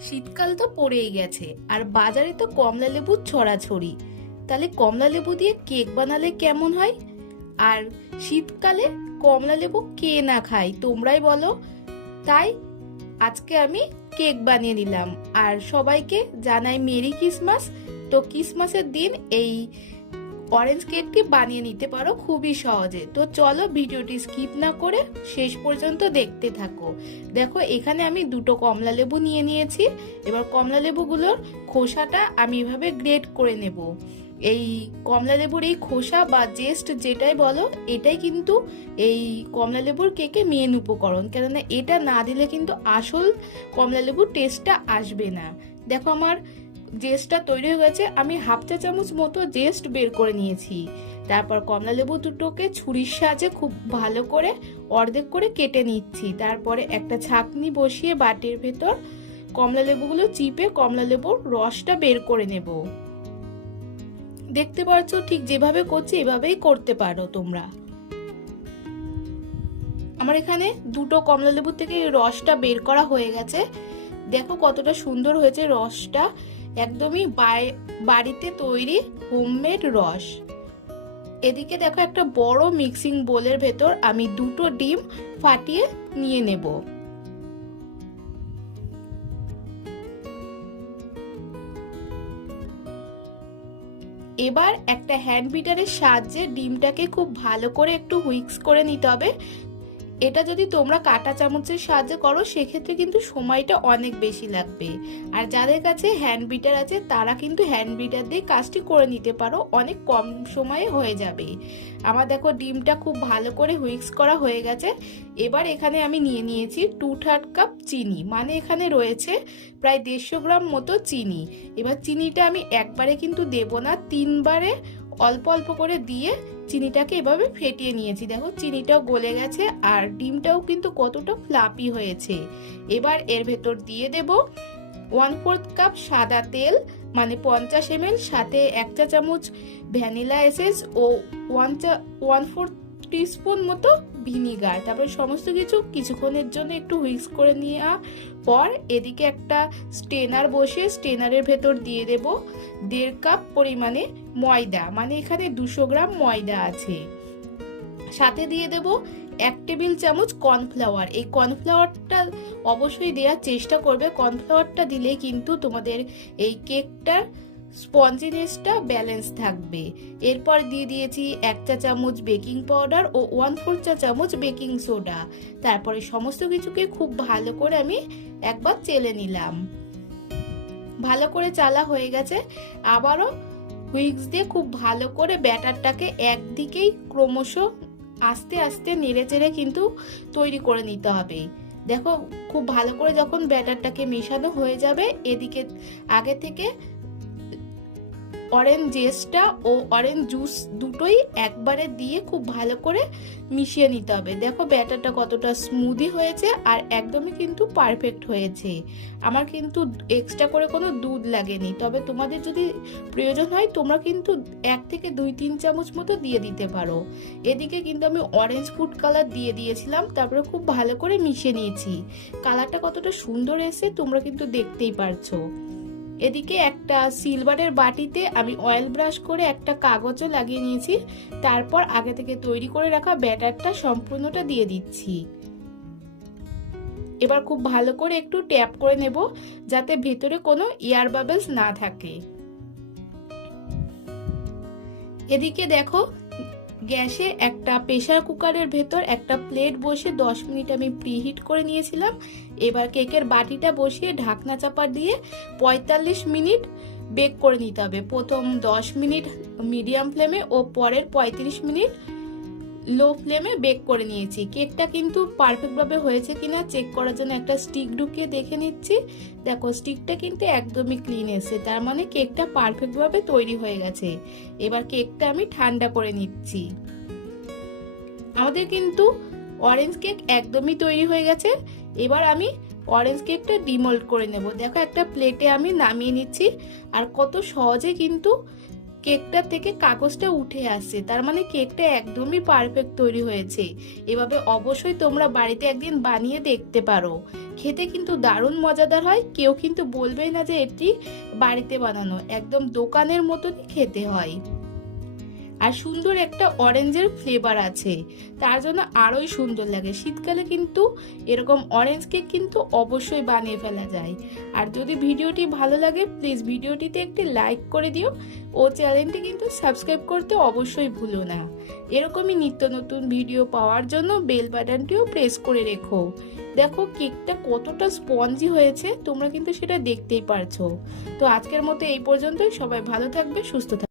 শীতকাল তো পড়েই গেছে, আর বাজারে তো কমলা লেবুর ছড়াছড়ি। তাহলে কমলা লেবু দিয়ে কেক বানালে কেমন হয়? আর শীতকালে কমলা লেবু কে না খায়, তোমরাই বলো। তাই আজকে আমি কেক বানিয়ে নিলাম। আর সবাইকে জানাই মেরি ক্রিসমাস। তো ক্রিসমাসের দিন এই অরেঞ্জ কেকটি বানিয়ে নিতে পারো খুবই সহজে। তো চলো ভিডিওটি স্কিপ না করে শেষ পর্যন্ত দেখতে থাকো। দেখো, এখানে আমি দুটো কমলা লেবু নিয়ে নিয়েছি। এবার কমলা লেবুগুলোর খোসাটা আমি এভাবে গ্রেট করে নেব। এই কমলা লেবুর এই খোসা বা জেস্ট যেটাই বলো, এটাই কিন্তু এই কমলা লেবুর কেকে মেন উপকরণ। কেননা এটা না দিলে কিন্তু আসল কমলা লেবুর টেস্টটা আসবে না। দেখো, আমার জেস্টটা তৈরি হয়ে গেছে, আমি হাফ চা চামচ মতো জেস্ট বের করে নিয়েছি। তারপর কমলা লেবু দুটোকে ছুরির সাহায্যে খুব ভালো করে অর্ধেক করে কেটে নিচ্ছি। তারপরে একটা ছাকনি বসিয়ে বাটির ভেতর কমলা লেবুগুলো চিপে কমলা লেবুর রসটা বের করে নেব। দেখতে পাচ্ছ, ঠিক যেভাবে করছি, এভাবেই করতে পারো তোমরা। আমার এখানে দুটো কমলা লেবু থেকে রসটা বের করা হয়ে গেছে। দেখো কতটা সুন্দর হয়েছে রসটা। একদমই বাড়িতে তৈরি হোমমেড রস। এদিকে দেখো একটা বড় মিক্সিং বোলের ভেতর আমি দুটো ডিম ফাটিয়ে নিয়ে নেব। এবার একটা হ্যান্ড বিটারের সাহায্যে ডিমটাকে খুব ভালো করে একটু হুইক্স করে নিতে হবে। এটা যদি তোমরা কাটা চামচের সাহায্যে করো, সেক্ষেত্রে কিন্তু সময়টা অনেক বেশি লাগবে। আর যাদের কাছে হ্যান্ড বিটার আছে, তারা কিন্তু হ্যান্ড বিটার দিয়ে কাজটি করে নিতে পারো, অনেক কম সময়ে হয়ে যাবে। আমার দেখো ডিমটা খুব ভালো করে হুইক্স করা হয়ে গেছে। এবার এখানে আমি নিয়ে নিয়েছি টু থার্ড কাপ চিনি মানে এখানে রয়েছে প্রায় দেড়শো গ্রাম মতো চিনি। এবার চিনিটা আমি একবারে কিন্তু দেব না, তিনবারে অল্প অল্প করে দিয়ে চিনিটাকে এভাবে ফেটিয়ে নিয়েছি। দেখো, চিনিটাও গলে গেছে আর ডিমটাও কিন্তু কতটা ফ্লাপি হয়েছে। এবার এর ভেতর দিয়ে দেব ওয়ান ফোর্থ কাপ সাদা তেল মানে পঞ্চাশ এম সাথে এক চা চামচ ভ্যানিলা এসেন্স ও ওয়ান চা ওয়ান ফোর্থ টিস্পুন মতো ভিনিগার। তারপরে সমস্ত কিছু কিছুক্ষণের জন্য একটু হুইক্স করে নেওয়া। পর এদিকে একটা স্টেনার বসে স্টেনারের ভেতর দিয়ে দেব দেড় কাপ পরিমাণে ময়দা। মানে এখানে দুশো গ্রাম ময়দা আছে। সাথে দিয়ে দেব এক টেবিল চামচ কর্নফ্লাওয়ার। এই কর্নফ্লাওয়ারটা অবশ্যই দেওয়ার চেষ্টা করবে। কর্নফ্লাওয়ারটা দিলে কিন্তু তোমাদের এই কেকটার স্পঞ্জিনেসটা ব্যালেন্স থাকবে। এরপর দিয়ে দিয়েছি এক চা চামচ বেকিং পাউডার ও ওয়ান ফোর চা চামচ বেকিং সোডা তারপরে সমস্ত কিছুকে খুব ভালো করে আমি একবার চেলে নিলাম। ভালো করে চালা হয়ে গেছে। আবারও হুইক্স দিয়ে খুব ভালো করে ব্যাটারটাকে একদিকেই ক্রমশ আস্তে আস্তে নেড়ে চেড়ে কিন্তু তৈরি করে নিতে হবে। দেখো, খুব ভালো করে যখন ব্যাটারটাকে মেশানো হয়ে যাবে, এদিকে, আগে থেকে অরেঞ্জ জেসটা ও অরেঞ্জ জুস দুটোই একবারে দিয়ে খুব ভালো করে মিশিয়ে নিতে হবে। দেখো ব্যাটারটা কতটা স্মুদি হয়েছে আর একদমই কিন্তু পারফেক্ট হয়েছে। আমার কিন্তু এক্সট্রা করে কোনো দুধ লাগেনি। তবে তোমাদের যদি প্রয়োজন হয়, তোমরা কিন্তু এক থেকে দুই, তিন চামচ মতো দিয়ে দিতে পারো। এদিকে কিন্তু আমি অরেঞ্জ ফুড কালার দিয়ে দিয়েছিলাম, তারপরে খুব ভালো করে মিশিয়ে নিয়েছি। কালারটা কতটা সুন্দর এসে তোমরা কিন্তু দেখতেই পারছ। এদিকে একটা সিলভারের বাটিতে আমি অয়েল ব্রাশ করে একটা কাগজও লাগিয়ে নিয়েছি। তারপর আগে থেকে তৈরি করে রাখা ব্যাটারটা সম্পূর্ণটা দিয়ে দিচ্ছি। এবার খুব ভালো করে একটু ট্যাপ করে নেব যাতে ভেতরে কোনো এয়ার বাবলস না থাকে। এদিকে দেখো গ্যাসে একটা প্রেশার কুকারের ভেতর একটা প্লেট বসে 10 মিনিট আমি প্রিহিট করে নিয়েছিলাম। এবার কেকের বাটিটা বসিয়ে ঢাকনা চাপা দিয়ে ৪৫ মিনিট বেক করে নিতে হবে। প্রথম 10 মিনিট মিডিয়াম ফ্লেমে ও পরের ৩৫ মিনিট লো ফ্লেমে বেক করে নিয়েছি। কেকটা কিন্তু পারফেক্টভাবে হয়েছে কিনা চেক করার জন্য একটা স্টিক ঢুকিয়ে দেখে নিচ্ছি। দেখো স্টিকটা কিন্তু একদমই ক্লিন এসেছে, তার মানে কেকটা পারফেক্টভাবে তৈরি হয়ে গেছে। এবার কেকটা আমি ঠান্ডা করে নিচ্ছি। আমাদের কিন্তু অরেঞ্জ কেক একদমই তৈরি হয়ে গেছে। এবার আমি অরেঞ্জ কেকটা ডিমোল্ড করে নেব। দেখো, একটা প্লেটে আমি নামিয়ে নিচ্ছি। আর কত সহজে কিন্তু কেকটা থেকে কাগজটা উঠে আসছে তার মানে কেকটা একদমই পারফেক্ট তৈরি হয়েছে। এভাবে অবশ্যই তোমরা বাড়িতে একদিন বানিয়ে দেখতে পারো। খেতে কিন্তু দারুণ মজাদার হয়। কেউ কিন্তু বলবেই না যে এটি বাড়িতে বানানো। একদম দোকানের মতনই খেতে হয়। আর সুন্দর একটা অরেঞ্জের ফ্লেভার আছে। তার জন্য আরোই সুন্দর লাগে। শীতকালে কিন্তু এরকম অরেঞ্জ কেক কিন্তু অবশ্যই বানিয়ে ফেলা যায়। আর যদি ভিডিওটি ভালো লাগে প্লিজ ভিডিওটিতে একটি লাইক করে দিও। ও চ্যানেলটি কিন্তু সাবস্ক্রাইব করতে অবশ্যই ভুলো না। এরকমই নিত্য নতুন ভিডিও পাওয়ার জন্য বেল বাটনটিও প্রেস করে রেখো। দেখো কেকটা কতটা স্পঞ্জি হয়েছে, তোমরা কিন্তু সেটা দেখতেই পারছ। তো আজকের মতো এই পর্যন্তই। সবাই ভালো থাকবে, সুস্থ থাকবে।